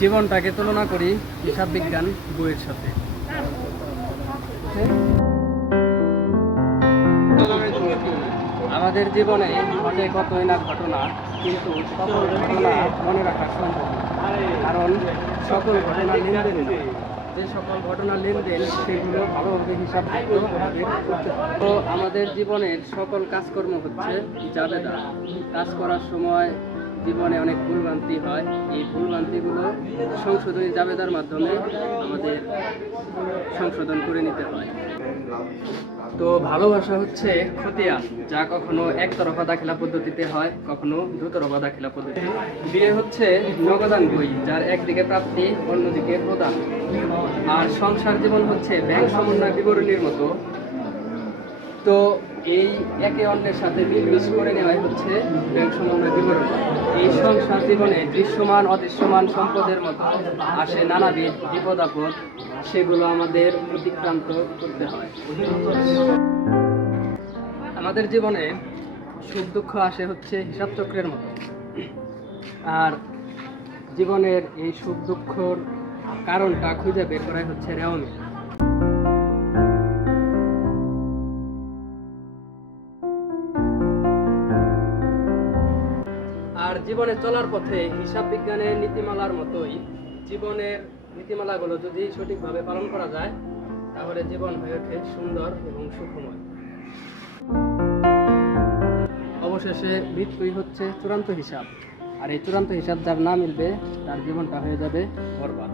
জীবনটাকে তুলনা করি হিসাব বিজ্ঞান বইয়ের সাথে। আমাদের জীবনে ঘটে কতই না ঘটনা, কিন্তু সকল ঘটনা মনে রাখা সম্ভব না। কারণ সকল ঘটনা লেনদেন না। যে সকল ঘটনা লেনদেন সেগুলো ভালোভাবে হিসাব আমাদের করতে হবে। তো আমাদের জীবনের সকল কাজকর্ম হচ্ছে জাবেদা। কাজ করার সময় জীবনে অনেক ভুলভ্রান্তি হয়। এই ভুলভ্রান্তিগুলো সংশোধনী জাবেদার মাধ্যমে আমাদের সংশোধন করে নিতে হয়। তো ভালোবাসা হচ্ছে খতিয়া, যা কখনো একতরফা দাখিলা পদ্ধতিতে হয়, কখনো দুতরফা দাখিলা পদ্ধতি। বিয়ে হচ্ছে নগদান বই, যার একদিকে প্রাপ্তি অন্যদিকে প্রদান। আর সংসার জীবন হচ্ছে ব্যাংক সমন্বয় বিবরণীর মতো। তো এই একে অন্যের সাথে মিলমিশ করে নেওয়াই হচ্ছে ব্যাংক সমন্বয় বিবরণী। এই সংসার জীবনে দৃশ্যমান অদৃশ্যমান সম্পদের মতো আসে নানাবিধ বিপদ আপদ, সেগুলো আমাদের অতিক্রান্ত করতে হয়। আমাদের জীবনে সুখ দুঃখ আসে হচ্ছে হিসাব চক্রের মতো। আর জীবনের এই সুখ দুঃখর কারণটা খুঁজে বের করাই হচ্ছে রেওয়ামি। আর জীবনে চলার পথে হিসাব বিজ্ঞানের নীতিমালার মতোই জীবনের নীতিমালাগুলো যদি সঠিকভাবে পালন করা যায়, তাহলে জীবন হয়ে ওঠে সুন্দর এবং সুখময়। অবশেষে মৃত্যুই হচ্ছে চূড়ান্ত হিসাব। আর এই চূড়ান্ত হিসাব যার না মিলবে, তার জীবনটা হয়ে যাবে বরবাদ।